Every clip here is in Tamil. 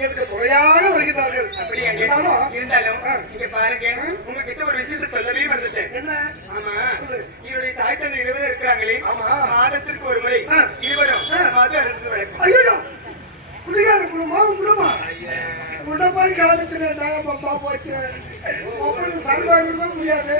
எனக்கு துணையாக வருகிறார்கள். இருந்தாலும் இங்க பாருங்க, உங்ககிட்ட ஒரு விஷயத்தை சொல்லவே வந்துட்டேன். என்ன? ஆமா, என்னுடைய தாய் தந்தை 20 இருக்கிறாங்களே, மாதத்திற்கு ஒரு முறை இருவரும் மது அருந்துவது வழக்கம். ஐயோ, குடிகார குடும்பமா குடும்பமா குடப்பாய் காலத்துல பப்பா போச்சு. உங்களுக்கு சல்வாங்க முடியாது.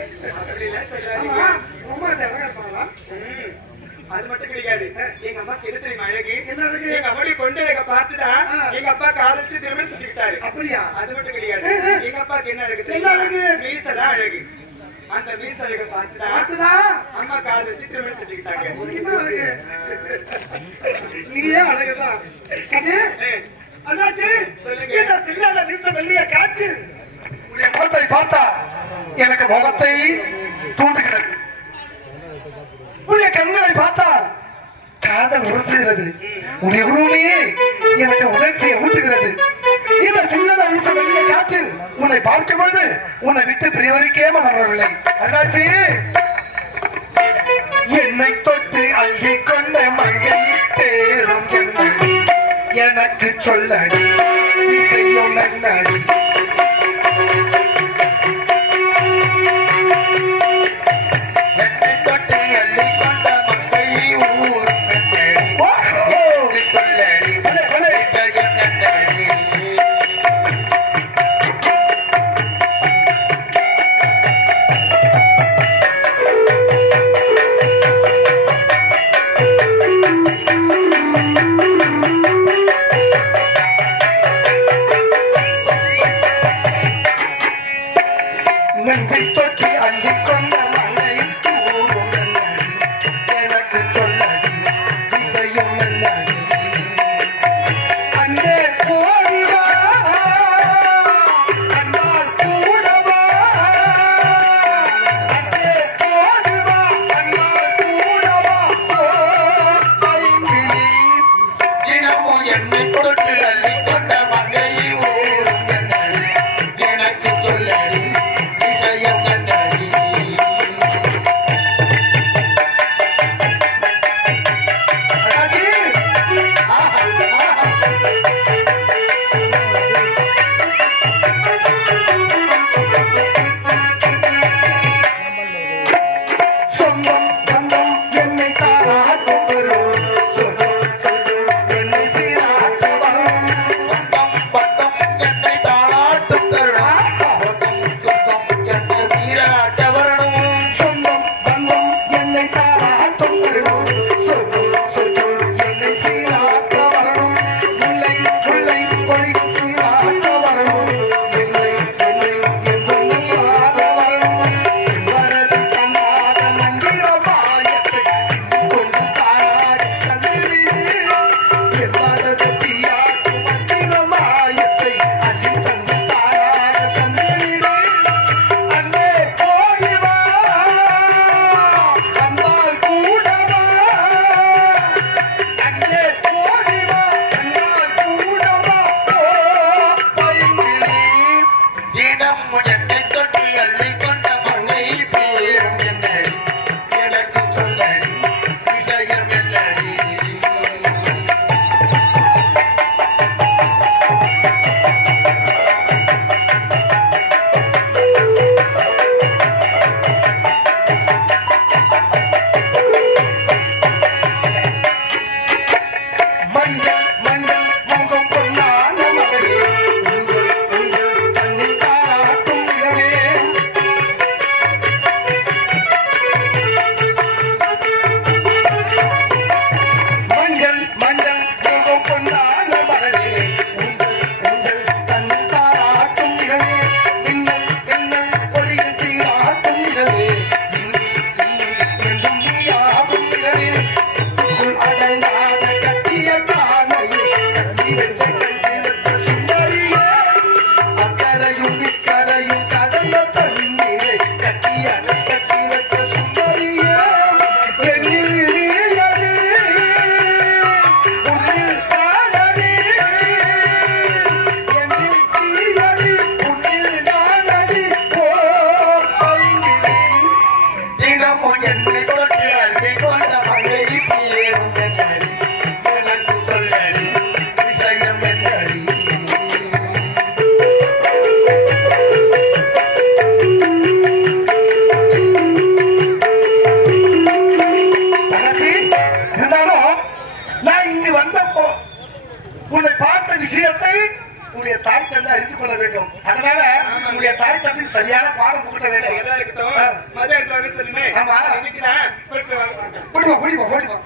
அது மட்டும் கிடையாது, எங்க அம்மாக்கு என்ன தெரியுமா அழகு? எங்க அம்மாவை கொண்டு எங்க பார்த்துதான் எங்க அப்பா காதலிச்சு திருமணம் செஞ்சுக்கிட்டாரு. அப்படியா? அது மட்டும் கிடையாது, எங்க அப்பாக்கு என்ன அழகு? மீசதான் அழகு. அந்த மீச அழகை பார்த்துதான் அம்மா காதலிச்சு திருமணம் செஞ்சுக்கிட்டாங்க. நீயே அழகுதான். அண்ணாச்சி, சொல்லுங்க. மீச வெள்ளிய காற்று உடைய முகத்தை பார்த்தா எனக்கு முகத்தை தூண்டுகிறது. உடைய கண்களை பார்த்தால் காதல் உரசுகிறது. உடைய உருவமே எனக்கு உணர்ச்சியை ஊட்டுகிறது. இந்த சில்லட வீச வெளிய காற்றில் உன்னை பார்க்கும்போது உன்னை விட்டு பிரியவருக்கே மனவரவில்லை. அண்ணாச்சி, என்னை தொட்டு அள்ளி கொண்ட மழை தேரும் என்னடி எனக்கு சொல்லடி இசையும் என்னடி. நெஞ்சை தொட்டி அள்ளி கொண்ட மழை தூரும் என்னடி எனக்கு சொல்லடி இசையும் என்னடி. அங்கே போடிவா அன்பால் கூடவா, அங்கே போடிவா அன்பால் கூடவா. பைங்கிளி தினமும் என்னை தொட்டு அள்ளி கொண்ட மழை ஊரும் என்னடி எனக்கு சொல்லடி இசையும் என்னடி. சொந்தம் பந்தம் என்னை தாராட்டும் வரும், என்னை சீராட்ட வரும். சொந்தம் பந்தம் என்னை தாராட்டும் தருணம், என்னை சீராட்ட வரணும். சொந்தம் பந்தம் என்னை தாராட்டும் தருணம், சொர்க்கம் என்னை சீராட்ட வரணும். முல்லை முல்லை கொலைகள் சீராட்ட வரணும். என்னை என்னை என்றும் நீயாத வரணும். வரது கண்ணாத மந்திர மாயத்தை கொண்டு தாராடி தந்திரிடு. என் மனது தீயாக்கும் மந்திர மாயத்தை அள்ளி தந்து தாராட தந்திரிடு. அன்பே போடிவா அன்பால் கூடவா, அன்பே போடிவா அன்பால் கூடவா. பைங்கிளி தினம் என்னை தொட்டு அள்ளி கொண்ட மழை பேரும் என்னடி எனக்கு சொல்லடி இசையும் என்னடி. மஞ்சள் மஞ்சள் முகம் பொன்னான மகளே, உங்கள் கண்ணில் தாராட்டும் நிலவே. மஞ்சள் மஞ்சள் முகம் பொன்னான மகளே, உங்கள் கண்ணில் தாராட்டும் நிலவே. மின்னல் மின்னல் கொடியில் சீராட்டும் நிலவே, என்றும் நீயாகும் நிலவே. அடங்காத கட்டிய காலையில் கட்டி வச்ச கஞ்சினத்த சுந்தரியே, அக்கரையும் இக்கரையும் கடந்த தண்ணீரை கட்டி அணை கட்டி வச்ச சுந்தரியே. எண்ணில் நீயடி உன்னில் காணடி, எண்ணில் தீயடி உன்னை பார்த்த விஷயத்தை உன்னுடைய தாய் தந்தை அறிந்து கொள்ள வேண்டும். அதனால உன்னுடைய தாய் தந்தை சரியான பாடம் புகட்ட வேண்டும். ஆமா போடிமா போடிமா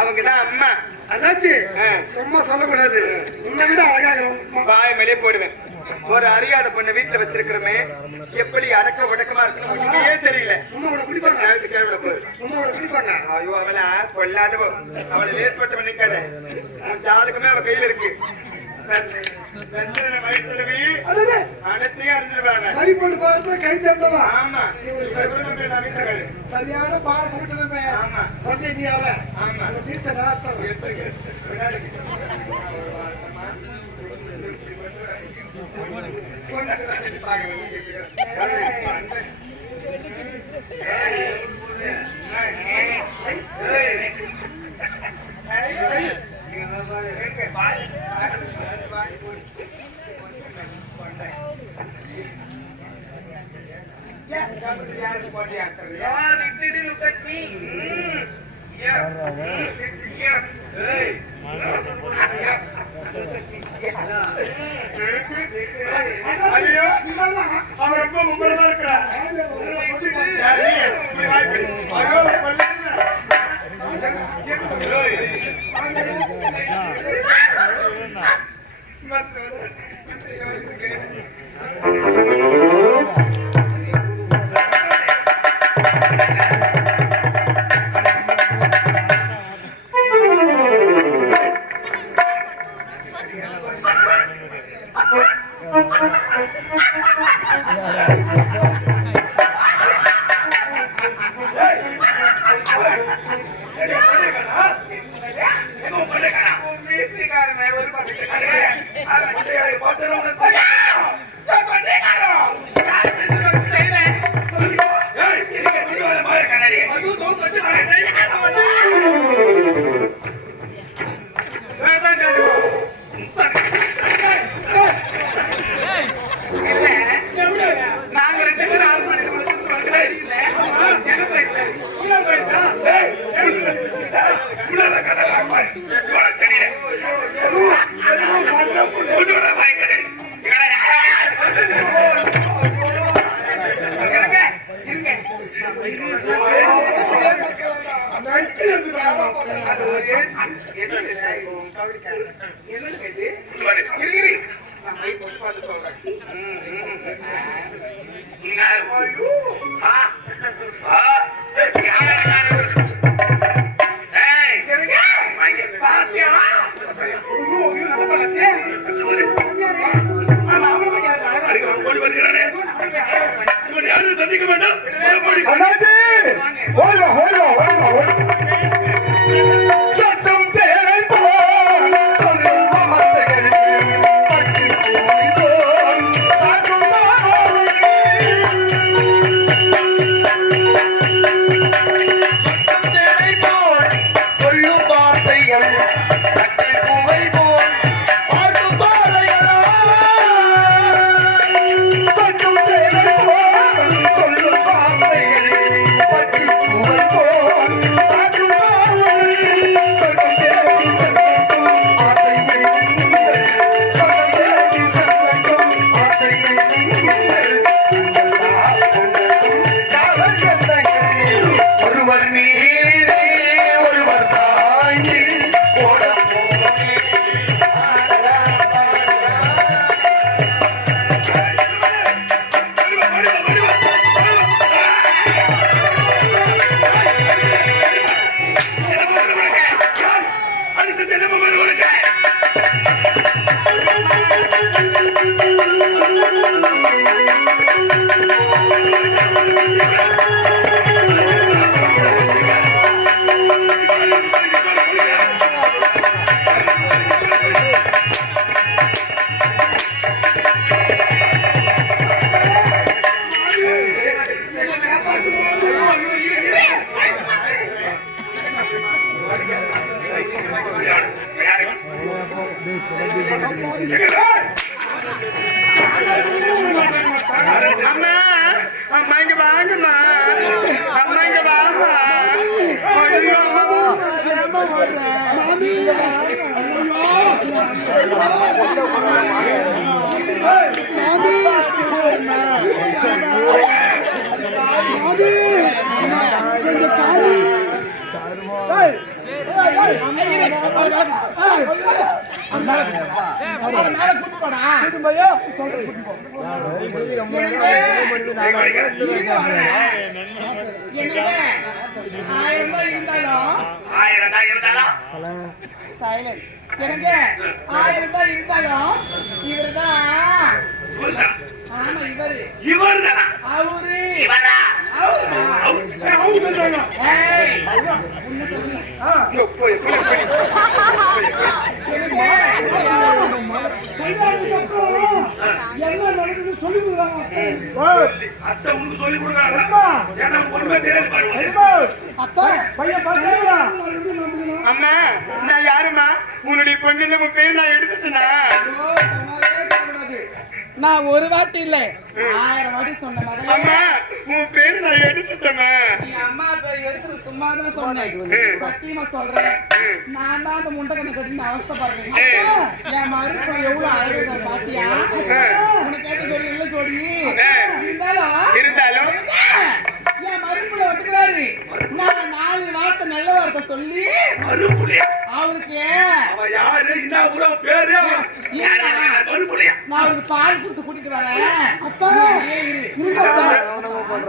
அவங்கதான் அம்மா. அதாச்சு சும்மா சொல்லக்கூடாது. உன்னை விட அழகாக வாய் மேலே போடுவேன். ஒரு அறியாத பொண்ணு வீட்டுல வச்சிருக்கிறோமே, எப்படி அடக்க உடக்கமா இருக்கணும் தெரியல. உன்னோட விருப்பம் ஐயோ அவளை கொல்லாதவோ அவளை லேஸ் பட்டு பண்ணிக்காத உன் ஜாதகமே அவ கையில இருக்கு ஆமா சரியான பாடம் கொடுக்கணுமே. ஆமா ஆமா அவன் ரொம்ப மும்பரமா இருக்கிறா. சந்திக்க வேண்டும். சட்டம் தேனை போல் சொல்லும் வார்த்தைகள் பட்டு போய் போல் தாக்கும் சட்டம் தேனை போல் சொல்லும் வார்த்தைகள் பட்டு பூவை போல் பார்க்கும் பாதைகளா சட்டம் தேனை போல் சொல்லும் வார்த்தைகள் பட்டு பூவை போல் தாக்கும் சொர்க்கம் தேடி செல்லட்டும் ஆசையில் நீங்கள் சொர்க்கம் தேடி செல்லட்டும் ஆசையில் நீங்கள் காதல் எண்ணங்கள் ஒருவர் மீறி ஒருவர் சாய்ந்து ஓட அம்மா அம்மா இங்க வாங்கம்மா அம்மா இங்க வாங்க 1000 தான் இருந்தாலும் 1000 தான் இருந்தாலும் சைலண்ட் எனக்கு 1000 தான் இருந்தாலும் இவர்தான் புருஷன் ஆமா இவரு இவர்தானா அவரு இவரா அவருடா. ஏய், உன்னை சொல்லு. எனக்கு என்ன நடக்குது சொல்லி கொடுக்குறாங்க. அத்தை உனக்கு சொல்லி கொடுக்குறாங்க ஏன்னா ஒண்ணுமே தெரியாது பாருங்க அத்தா பையன் பாத்தீங்களா? அம்மா நான் யாரும்மா உன்னுடைய பொண்ணு உன் பேர் நான் எடுத்துட்டேனா ஐயோ, சொன்னாலே சொல்லக்கூடாது. நான் ஒரு வாட்டி இல்ல 1000 வாட்டி சொன்ன மகளே அம்மா உன் பேர் நான் எடுத்துட்டேம்மா நீ அம்மா பேர் எடுத்து சும்மா தான் சொன்னேன் சத்தியமா சொல்றேன் நான் தான் அந்த முண்டக்கண்ணை கட்டின்னு அவஸ்தைப்படுறேன் என் மருத்துவ எவ்வளவு அழகா பாத்தியா உனக்கு கேட்ட ஜோடி இல்ல ஜோடி இருந்தாலும் என் மருத்துவ விட்டுக்கிறாரு நான் 4 வார்த்தை நல்ல வார்த்தை சொல்லி மறுபடியா அவளுக்கு அவ யாரு என்ன ஊரோ பேரு மறுபடியா நான் அவளுக்கு பால் கொடுத்து கூட்டிட்டு வரேன் அத்தா இருக்கா?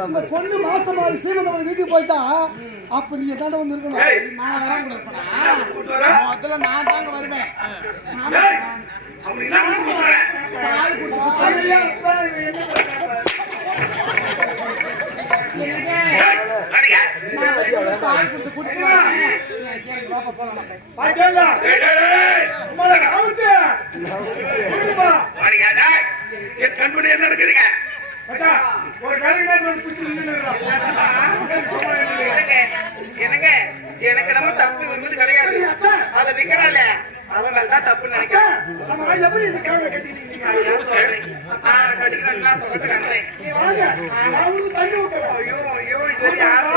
இந்த பொண்ணு மாசமாயி சீமந்தம் வீட்டுக்கு போயிட்டா அப்ப நீங்க தாண்ட வந்து இருக்கணும். நான் வராங்க முதல்ல நான் தாங்க வருவேன் ஆமா. அவங்க என்ன பண்ணுவாங்க பால் கொடுத்து எனக்கு அடிங்க நான் வந்து பால் கொடுத்து கூட்டிட்டு வரேன் கேளுங்க, வாப்பா போலாம். அடிங்க என் கண்மணி என்ன நடக்குதுங்க எனக்கு எனக்கு நம்ம தப்பு ஒன்றும் கிடையாது அதை நிக்கிறாள் அவன் மேல தான் தப்புன்னு நினைக்கிறேன் ஐயோ ஐயோ இது யாரோ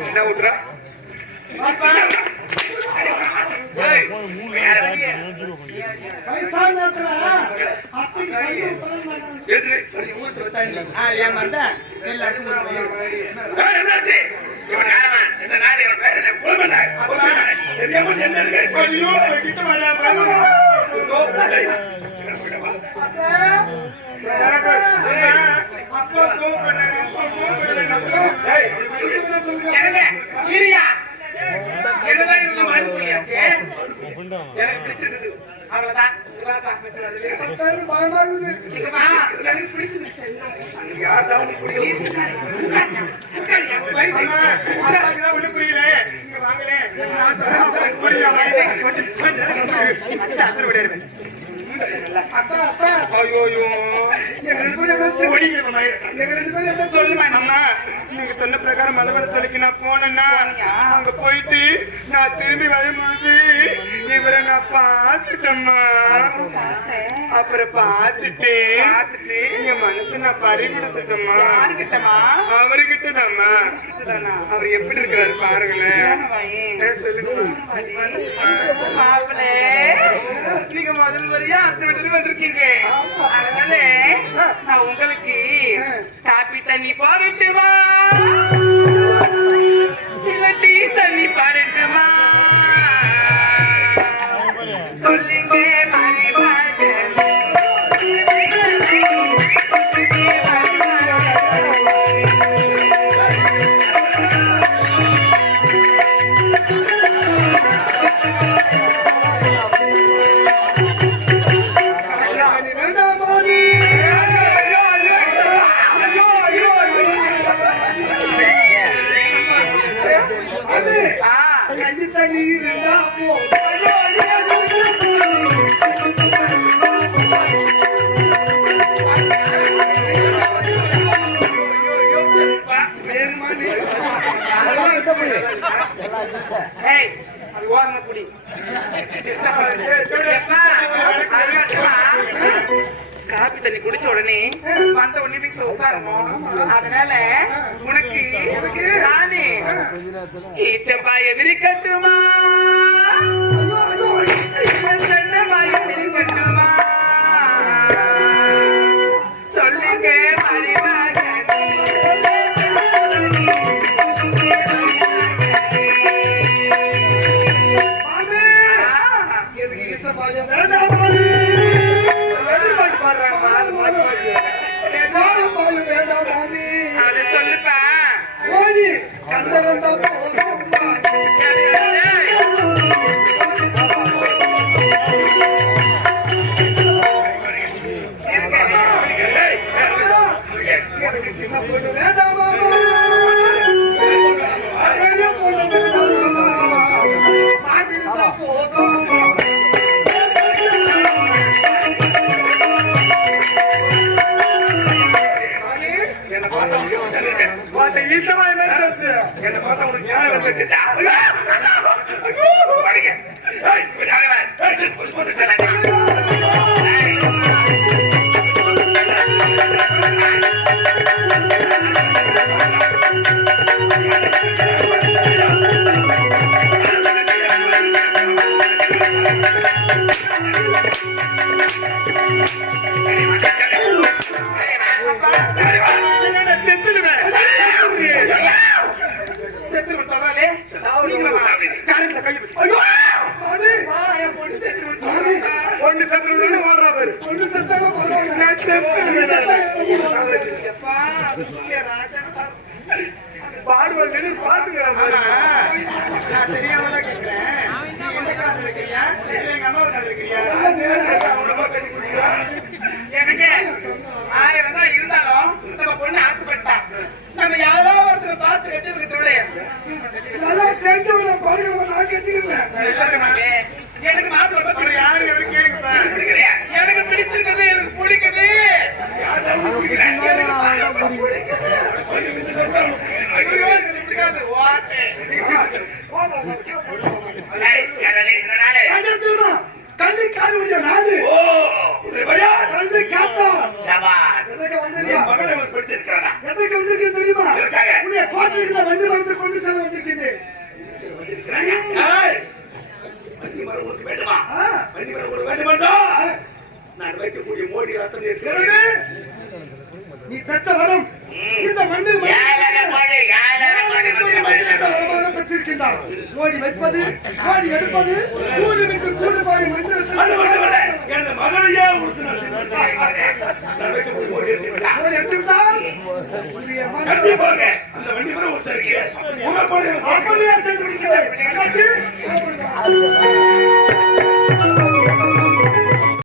என்ன விட்டுற வயசான நேரத்துல அத்தைக்கு கை என்னாச்சு இவன் யாரவன் இந்த நாடு இவன் பேர் என்ன புலமல்ல தெரியாம என்ன இருக்கு ஐயோ கிட்ட வரா அப்பா கோபப்படாத அப்பா கோபப்படாத என்னதான் இவங்க மாறி போயாச்சு எனக்கு பிடிச்சிருக்கு அவ்வளவுதான் பயமா இருக்குது. இங்க வா எனக்கு பிடிச்சிருச்சு யார்தான் ஒண்ணு புரியல இங்க வாங்கலே அத்தா அத்தா ஐயோ எங்க ரெண்டு பேரும் என்ன சொல்லுமா அம்மா நீங்க சொன்ன பிரகாரம் மலவரத்தலைக்கு நான் போனேன்னா அங்க போயிட்டு நான் திரும்பி வரும்போது இவரை நான் பார்த்துட்டேம்மா அப்புறம் பார்த்துட்டு என் மனசு நான் பறி கொடுத்துட்டேம்மா அவர்கிட்டதாம்மா அவர் எப்படி இருக்கிறாரு பாருங்களேன் நீங்க முதல் முறையா அத்தை விட்டு வந்திருக்கீங்க அதனால நான் உங்களுக்கு காப்பி தண்ணி பாடட்டுமா இல்ல டீ தண்ணி பாடட்டுமா சொல்லுங்க கஞ்சி தண்ணி இருந்தா அப்போ காப்பி தண்ணி குடிச்ச உடனே வந்த உடனே வீட்டுல உட்காரணும் அதனால உனக்கு நானே ஈச்சம்பாய விரிக்கட்டுமா சென்னமாய விரிக்கட்டுமா சொல்லுங்க எனக்கு ஈசப்பாய வேண்டாம் பாடுறாங்க பிறந்த போதும் எனக்கு சின்ன பொண்ணு வேண்டாமா பெரிய பொண்ணு வேண்டாமா மாட்டிருந்தா போதும் ஈசமா என்ன என்ன பார்த்தா உனக்கு ஞானம் வந்துட்டா? படிங்க. ஏய், புரியாதவன். ஏய், புது செல்லடா. பாடுவது பாத்துக்கிறேன் தெரியாமதான் கேட்கிறேன். எங்க அம்மா இருக்கிறியா? எனக்கு 1000 தான் இருந்தாலும் நம்ம பொண்ணு ஆசைப்பட்டா நம்ம யாரோ ஒருத்தரை பார்த்து கட்டி வைக்கிறோட நல்லா தெரிஞ்சவன பாருங்க நான் கேட்டுக்கிறேன் எனக்கு மாப்பிள்ளை யாரு கேட்க எனக்கு பிடிச்சிருக்கிறது எனக்கு பிடிக்குது ஐயோ, எனக்கு பிடிக்காது வாட்டே ஏய், யாரே நானே. கல்வி காணுடைய நாடு ஓ, உன்னை பையா. கல்வி காத்தா சபாஷ். எதற்கு வந்திருக்கியா மகளை அவனுக்கு பிடிச்சிருக்கிறானா? எதற்கு வந்திருக்கேன் தெரியுமா எதற்காக? உன்னை கோட்டையில் வண்டி மருந்து கொண்டு செல்ல வந்திருக்கின்றேன் வந்திருக்கிறாயா? ஏய், வண்டி மரம் உனக்கு வேண்டுமா? ஆ, வண்டி மரம் உனக்கு வேண்டுமென்றா? நான் வைக்கக்கூடிய மோடி அத்தனை இருக்கிறது. என்னது? நீ பெற்ற வரம் இந்த மண்ணில் ஏழரை கோடி, ஏழரை கோடி வந்து பெற்ற வரமாக பெற்றிருக்கின்றான் ஓடி வைப்பது ஓடி எடுப்பது கூடு விட்டு கூடு போய் அது மட்டுமல்ல, மந்திரத்தை எனது மகளையே உனக்கு நான் திருமணம் நான் வைக்கக்கூடிய மோடி எடுத்து விட்டான். ஓடி எடுத்துவிட்டால் உன்னுடைய கண்டிப்பாக மந்திரம் அந்த வண்டி மரம் ஒருத்தருக்கு உங்க போல அப்படியே செய்து முடிக்கிறேன்